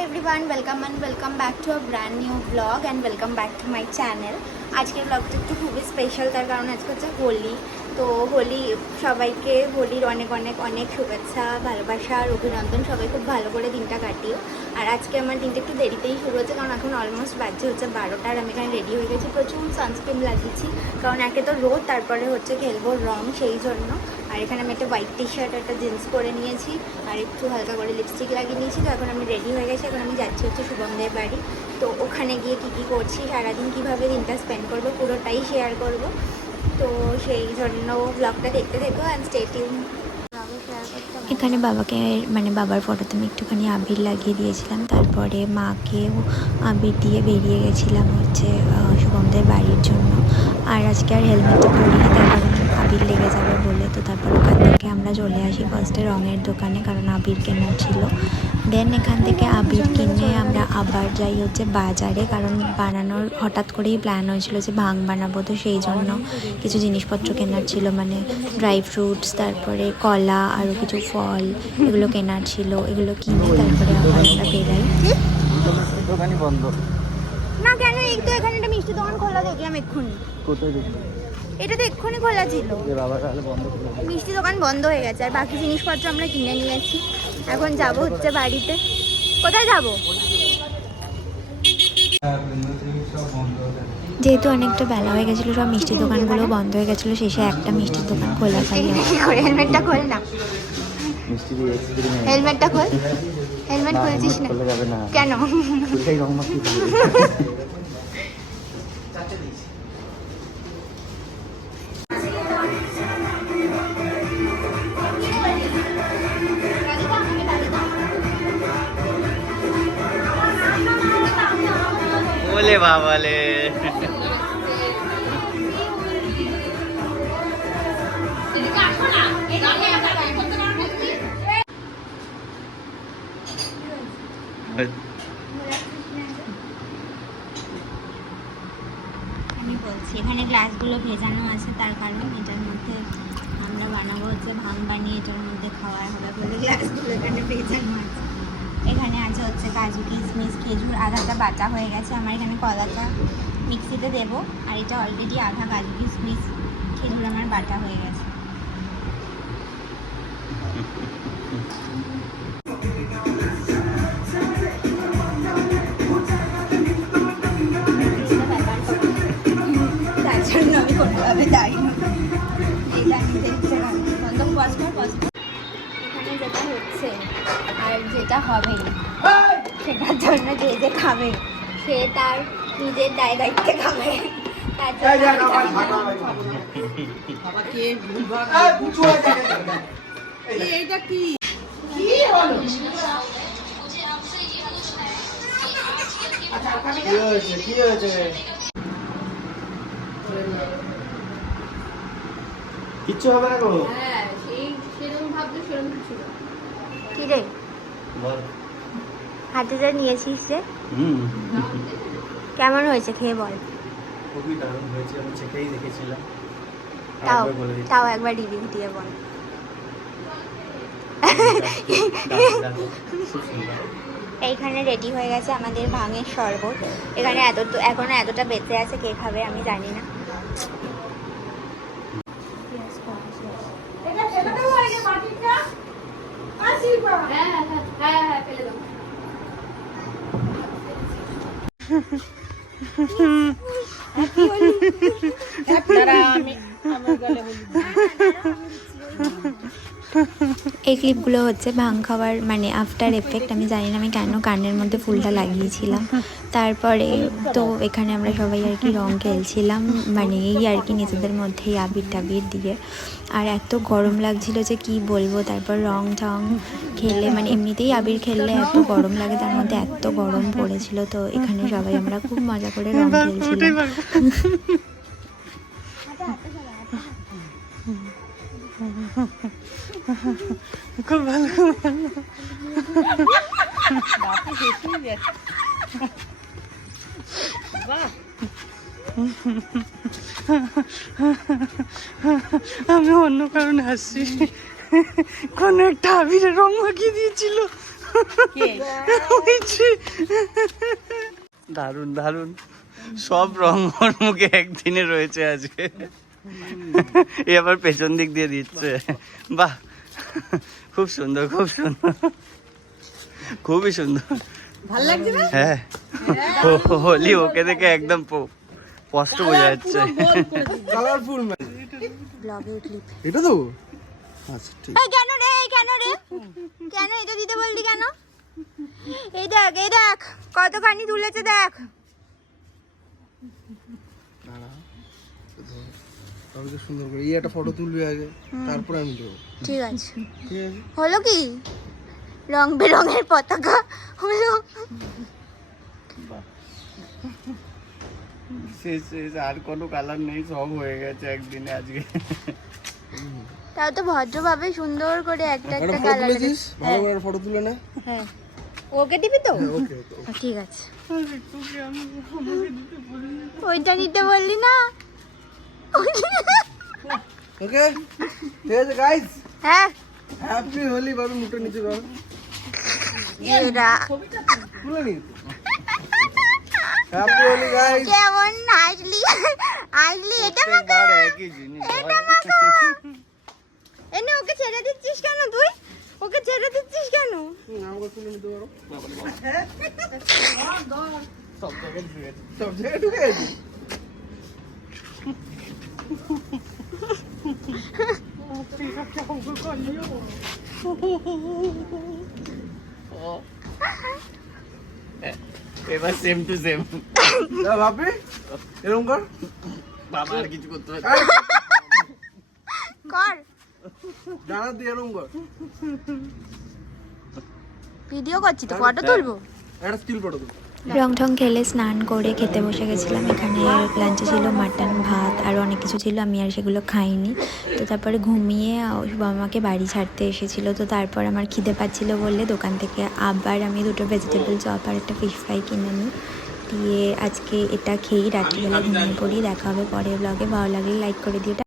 Hi everyone, welcome and welcome back to a brand new vlog and welcome back to my channel. আজকের ব্লগটা একটু খুবই special, তার কারণ আজকে হচ্ছে হোলি। তো হোলি সবাইকে হোলির অনেক অনেক অনেক শুভেচ্ছা, ভালোবাসা আর অভিনন্দন। সবাই খুব ভালো করে দিনটা কাটিও। আর আজকে আমার দিনটা একটু দেরিতেই শুরু হচ্ছে, কারণ এখন অলমোস্ট বাজছে হচ্ছে 12টা। আর আমি এখানে রেডি হয়ে গেছি, প্রচুর সানস্ক্রিন লাগিয়েছি, কারণ একে তো রোদ, তারপরে হচ্ছে খেলবো রং, সেই জন্য। আর এখানে আমি একটা হোয়াইট টি শার্ট, একটা জিন্স পরে নিয়েছি আর একটু হালকা করে লিপস্টিক লাগিয়ে নিয়েছি। তো এখন আমি রেডি হয়ে গেছি, এখন আমি যাচ্ছি হচ্ছে শুভমদের বাড়ি। তো ওখানে গিয়ে কী করছি, সারাদিন কীভাবে দিনটা স্পেন্ড করবো পুরোটাই শেয়ার করব। তো সেই জন্য ব্লগটা দেখতে থেকো অ্যান্ড স্টে টিউন। এখানে বাবাকে মানে বাবার ফটোতে আমি একটুখানি আবির লাগিয়ে দিয়েছিলাম, তারপরে মাকেও আবির দিয়ে বেরিয়ে গেছিলাম হচ্ছে শুভমদের বাড়ির জন্য। আর আজকে আর হেলমেটটা পরিনি, তার কারণ আবির লেগে যাবে বলে। তো তারপর ওখান থেকে আমরা চলে আসি ফার্স্টে রঙের দোকানে, কারণ আবির কেনার ছিল। দেন এখান থেকে আবির কিনে আমরা আবার যাই হচ্ছে বাজারে, কারণ বানানোর হঠাৎ করেই প্ল্যান হয়েছিল যে ভাং বানাবো। তো সেই জন্য কিছু জিনিসপত্র কেনার ছিল, মানে ড্রাই ফ্রুটস, তারপরে কলা, আরও কিছু ফল, এগুলো কেনার ছিল। এগুলো কিনে তারপরে আবার আমরা বেরাই। দোকানই বন্ধ না কেন? এই তো এখানে একটা মিষ্টি দোকান খোলা দেখলাম এক্ষুনি। কোথায় দেখি? এটা তো এক্ষুনি খোলা ছিল। বাবা তাহলে বন্ধ করে দিল। মিষ্টি দোকান বন্ধ হয়ে গেছে, আর বাকি জিনিসপত্র আমরা কিনে নিয়েছি। এখন যাব হচ্ছে বাড়িতে। কোথায় যাব? যেহেতু অনেকটা বেলা হয়ে গেছিলো, সব মিষ্টির দোকানগুলো বন্ধ হয়ে গেছিলো, শেষে একটা মিষ্টির দোকান খোলা ছিল। হেলমেটটা খোল না, মিষ্টি দিয়ে এক্সপেরিমেন্ট। হেলমেটটা খোল। হেলমেট খুলছিস না খোলা যাবে না কেন? পুরোটাই রং মাখিয়ে দিবি। ওলে বাবালে আমি বলছি এখানে গ্লাসগুলো ভেজানো আছে, তার কারণ এটার মধ্যে আমরা বানাবো হচ্ছে ভাং বানিয়ে এটার মধ্যে খাওয়া হবে বলে গ্লাসগুলো এখানে ভেজানো আছে। এখানে আছে হচ্ছে কাজু, কিশমিশ, খেজুর, আধাটা বাটা হয়ে গেছে। আমার এখানে কলাটা মিক্সিতে দেবো, আর এটা অলরেডি আধা কাজু, কিশমিশ, খেজুর আমার বাটা হয়ে গেছে। তার জন্য আমি কোনোভাবে দাঁড়িয়ে এটা আমি দেখতে এখানে যেটা হচ্ছে আর যেটা হবে সেটার জন্য যে যে খাবে সে তার নিজের দায় দায়িত্বে খাবে। তার কিচ্ছু হবে না গো। কি রে হাতে যা নিয়েছিস রে, কেমন হয়েছে খেয়ে বল। খুবই দারুণ হয়েছে, আমি চেখেই দেখেছিলাম। তাও তাও একবার রিভিউ দিয়ে বল। এইখানে রেডি হয়ে গেছে আমাদের ভাঙের শরবত। এখানে এখনো এতটা বেঁচে আছে, কে খাবে আমি জানি না। এই ক্লিপগুলো হচ্ছে ভাং খাওয়ার মানে আফটার এফেক্ট। আমি জানি না আমি কেন কানের মধ্যে ফুলটা লাগিয়েছিলাম। তারপরে তো এখানে আমরা সবাই আর কি রং খেলছিলাম, মানে এই আর কি নিজেদের মধ্যেই আবির টাবির দিয়ে। আর এত গরম লাগছিল যে কি বলবো। তারপর রং টং খেলে, মানে এমনিতেই আবির খেললে এত গরম লাগে, তার মধ্যে এত গরম পড়েছিল। তো এখানে সবাই আমরা খুব মজা করে রং খেলছিলাম। খুব ভালো, খুব ভালো। আমি অন্য কারণে হাসছি, কোনো একটা আবিরের রং মাখিয়ে দিয়েছিল। দারুন দারুন, সব রং ওর মুখে একদিনে রয়েছে আজকে। এ আবার পেছন দিক দিয়ে দিচ্ছে, বাহ খুব সুন্দর, খুব সুন্দর, খুবই সুন্দর, ভালো লাগছে না? হ্যাঁ। হোলি ওকে দেখে একদম স্পষ্ট বোঝা যাচ্ছে। কালারফুল ম্যান, ব্লগে ক্লিপ। এটা তো আচ্ছা ঠিক। এই কেন রে, এই কেন রে, কেন এটা দিতে বললি কেন? এই দেখ, এই দেখ কতখানি তুলেছে দেখ। আমি তো সুন্দর করে এই একটা ফটো তুলবি আগে, তারপরে আমি দেবো। ঠিক আছে, ঠিক আছে। হলো কি রং বেরঙের পতাকা হলো। শেষ শেষ, আর কোনো কালার নেই, সব হয়ে গেছে একদিনে আজকে। তাও তো ভদ্রভাবে সুন্দর করে একটা একটা একটা ফটো কালার। তুলেছিস, ভালো করে ফটো তুলে নে। হ্যাঁ, ওকে দিবি তো? ওকে ঠিক আছে। ওইটা নিতে বললি না? ওকে ঠিক আছে গাইস, হ্যাঁ, হ্যাপি হোলি। বাবু মুখটা নিচে করো, এরা তুলে নি। Happy Holi guys. কেমন হাসলি, হাসলি। এটা মাখা, প্রত্যেকবার একই জিনিস। এটা মাখা। এনে ওকে ছেড়ে দিচ্ছিস কেন তুই? ওকে ছেড়ে দিচ্ছিস কেন? আমাকে তুলে নিতে পারো। সব জায়গায় ঢুকে গেছে। সব জায়গায় ঢুকে গেছি। এবার সেম টু সেম। ভাবি এরকম কর, বাবা আর কিছু করতে হবে। কর, ডানা দিয়ে এরকম কর। ভিডিও করছি তো, ফটো তুলবো। একটা স্টিল ফটো তুল। রং ঠং খেলে স্নান করে খেতে বসে গেছিলাম। এখানে লাঞ্চে ছিল মাটন, ভাত আর অনেক কিছু ছিল, আমি আর সেগুলো খাইনি। তো তারপরে ঘুমিয়ে আমাকে বাড়ি ছাড়তে এসেছিল। তো তারপর আমার খিদে পাচ্ছিল বলে দোকান থেকে আবার আমি 2টো ভেজিটেবল চপ আর একটা ফিশ ফ্রাই কিনে নিই। দিয়ে আজকে এটা খেয়েই রাত্রিবেলা ঘুমিয়ে পড়ি। দেখা হবে পরের ব্লগে। ভালো লাগলে লাইক করে দিও।